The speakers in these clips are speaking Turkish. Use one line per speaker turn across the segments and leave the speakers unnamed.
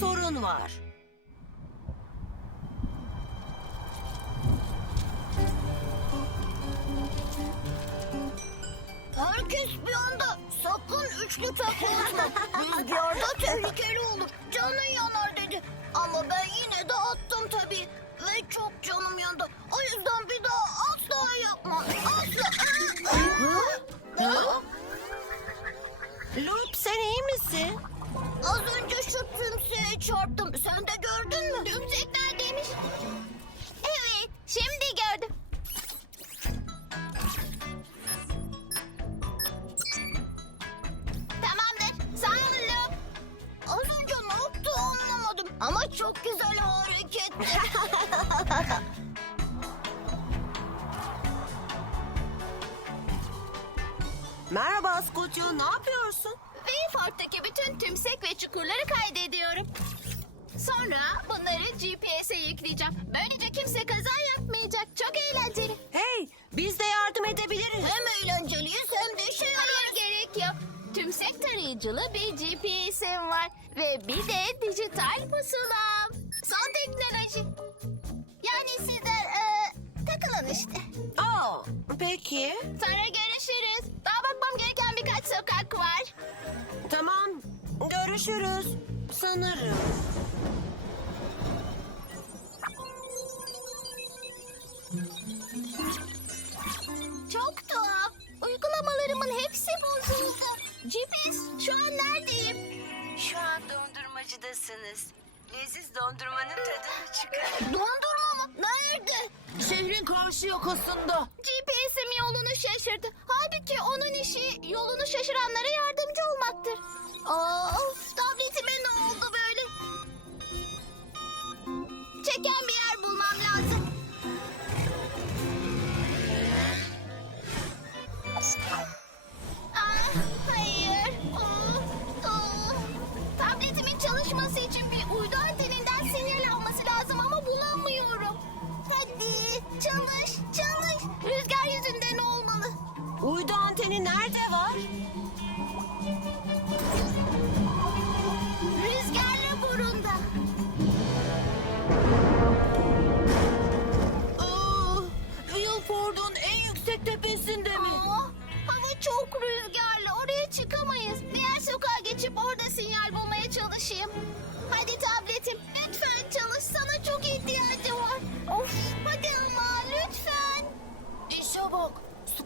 sorun var.
Herkes bir anda sakın üçlü takılma. Rüzgarda tehlikeli olur. Canın yanar dedi. Ama ben yine de çok güzel hareketti.
Merhaba Scotio, ne yapıyorsun?
Wayfart'taki bütün tümsek ve çukurları kaydediyorum. Sonra bunları GPS'e yükleyeceğim. Böylece kimse kaza yapmayacak. Çok eğlenceli.
Hey, biz de yardım edebiliriz.
Hem eğlenceliyiz hem de işe Hayır gerek yok. Tümsek tarayıcılı bir GPS'im var. Ve bir de pusulam. Son teknoloji. Yani sizler e, takılın işte.
Aa, peki.
Sonra görüşürüz. Daha bakmam gereken birkaç sokak var.
Tamam, görüşürüz. Sanırım.
Çok tuhaf. Uygulamalarımın hepsi bozuldu. GPS şu an neredeyim?
Şu an dondurmacıdasınız. Leziz dondurmanın tadını çıkarın.
Dondurma mı? Nerede?
Şehrin karşı yakasında.
GPS'im yolunu şaşırdı. Halbuki onun işi yolunu şaşıranlara yardımcı olmaktır. Aa, tabletime ne oldu böyle? Çeken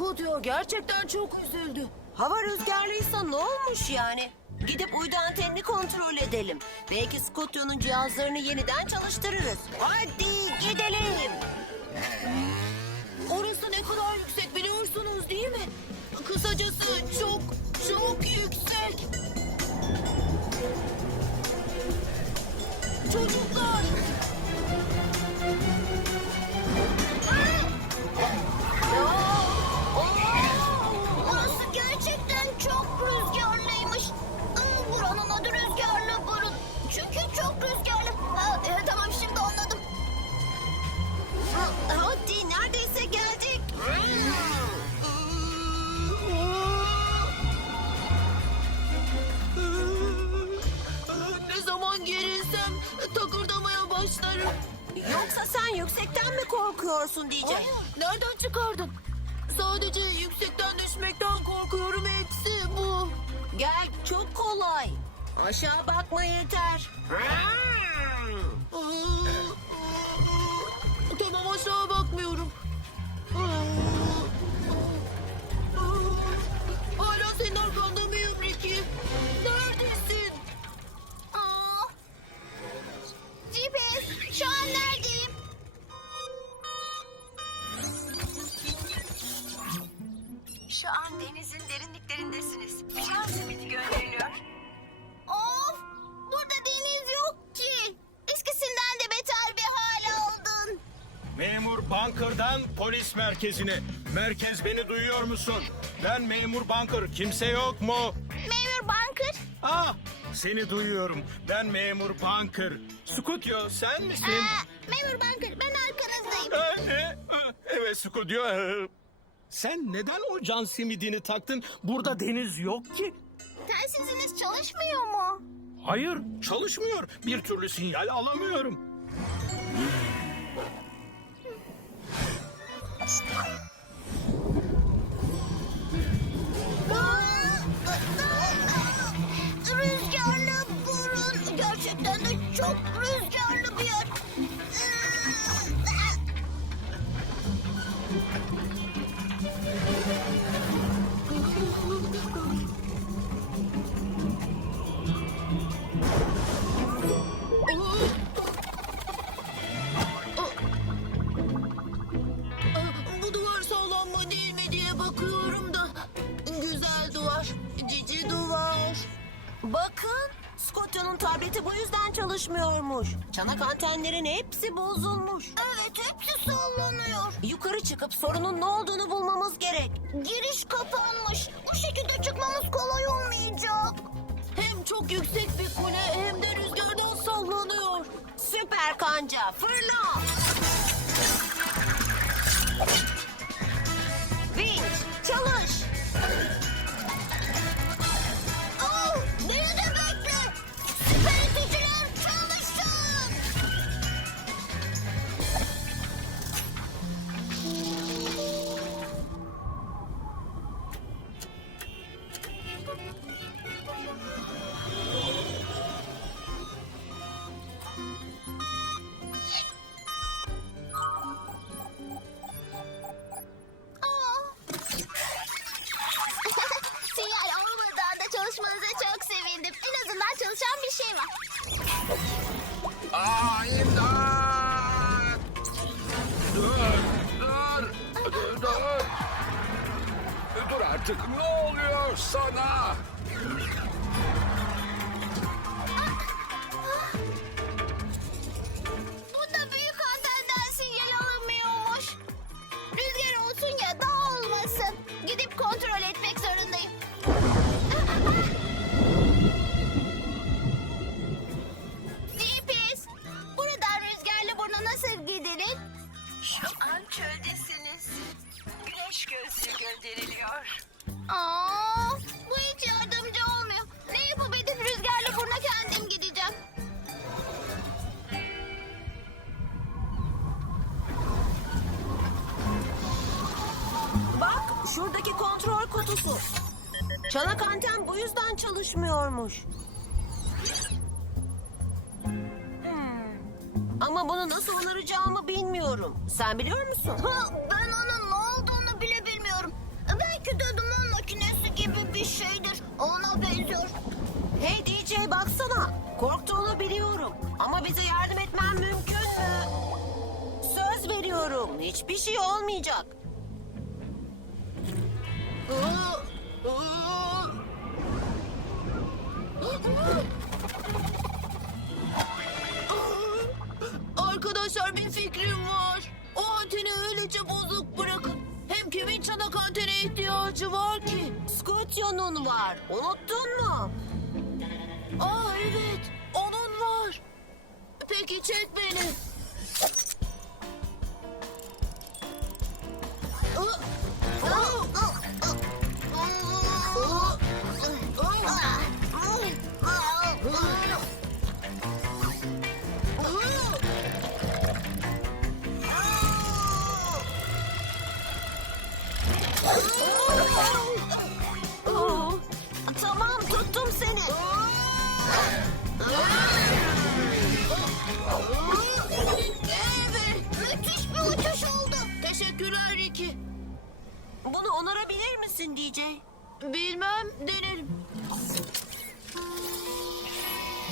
Scotio gerçekten çok üzüldü. Hava rüzgarlıysa ne olmuş yani? Gidip uydu antenini kontrol edelim. Belki Scotio'nun cihazlarını yeniden çalıştırırız. Hadi gidelim. Orası ne kadar yüksek biliyorsunuz Yoksa sen yüksekten mi korkuyorsun diyeceğim. Nereden çıkardın? Sadece yüksekten düşmekten korkuyorum hepsi bu. Gel çok kolay. Aşağı bakma yeter. Tamam aşağı bakmıyorum.
Bunker'dan polis merkezine. Merkez beni duyuyor musun? Ben Memur Bunker. Kimse yok mu?
Memur Bunker.
Ah, seni duyuyorum. Ben Memur Bunker. Scutio sen misin?
Aa, Memur Bunker ben arkanızdayım.
Ee, ne? Ee, Evet Scutio. Sen neden o can simidini taktın? Burada deniz yok ki.
Telsiziniz çalışmıyor mu?
Hayır, çalışmıyor. Bir türlü sinyal alamıyorum.
Rüzgarlı burun. Gerçekten de çok
Scottio'nun tableti bu yüzden çalışmıyormuş. Çanak antenlerin hepsi bozulmuş.
Evet hepsi sallanıyor.
Yukarı çıkıp sorunun ne olduğunu bulmamız gerek.
Giriş kapanmış. Bu şekilde çıkmamız kolay olmayacak.
Hem çok yüksek bir kule hem de rüzgardan sallanıyor. Süper kanca fırla.
Aa, imdat! Dur, dur, dur, dur. Dur artık, ne oluyor sana?
Çanak anten bu yüzden çalışmıyormuş. Hmm. Ama bunu nasıl onaracağımı bilmiyorum. Sen biliyor musun?
Ha, ben onun ne olduğunu bile bilmiyorum. Belki de duman makinesi gibi bir şeydir. Ona benziyor.
Hey DJ baksana. Korktuğunu biliyorum. Ama bize yardım etmen mümkün mü? Söz veriyorum. Hiçbir şey olmayacak. Arkadaşlar Scottio'nun var. Unuttun mu? Aa evet. Onun var. Peki çek beni. Aa, Evet.
Müthiş bir uçuş oldu.
Teşekkürler Ricky. Bunu onarabilir misin DJ? Bilmem, denerim.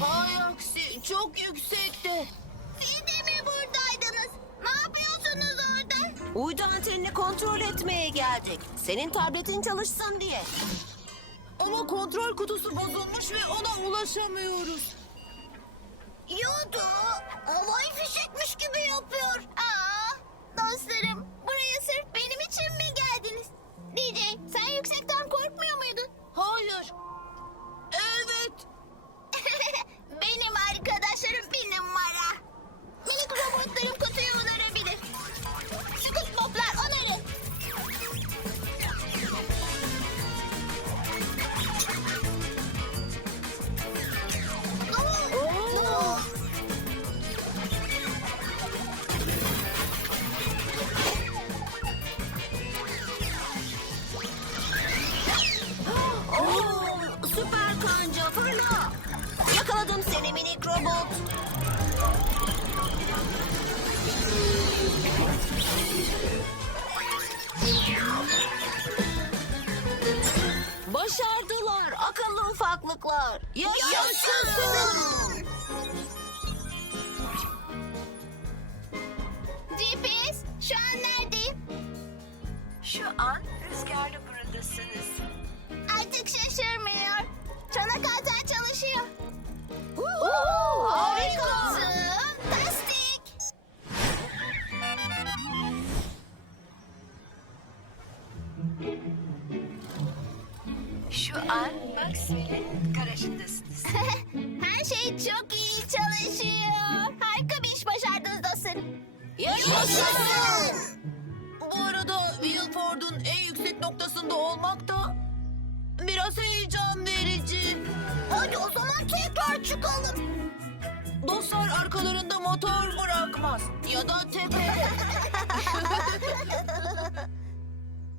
Hay aksi, çok yüksekte.
Siz de mi buradaydınız? Ne yapıyorsunuz orada?
Uydu antenini kontrol etmeye geldik. Senin tabletin çalışsın diye. Ama kontrol kutusu bozulmuş ve ona ulaşamıyoruz.
Yodu, havai fişekmiş gibi yapıyor. Aa, dostlarım, buraya
ufaklıklar. Yaşasın.
GPS şu an neredeyim?
Şu an rüzgarlı
çok iyi çalışıyor. Harika bir iş başardınız dostlarım.
Yaşasın. Bu arada Wilford'un en yüksek noktasında olmak da biraz heyecan verici.
Hadi o zaman tekrar çıkalım.
Dostlar arkalarında motor bırakmaz ya da tepe.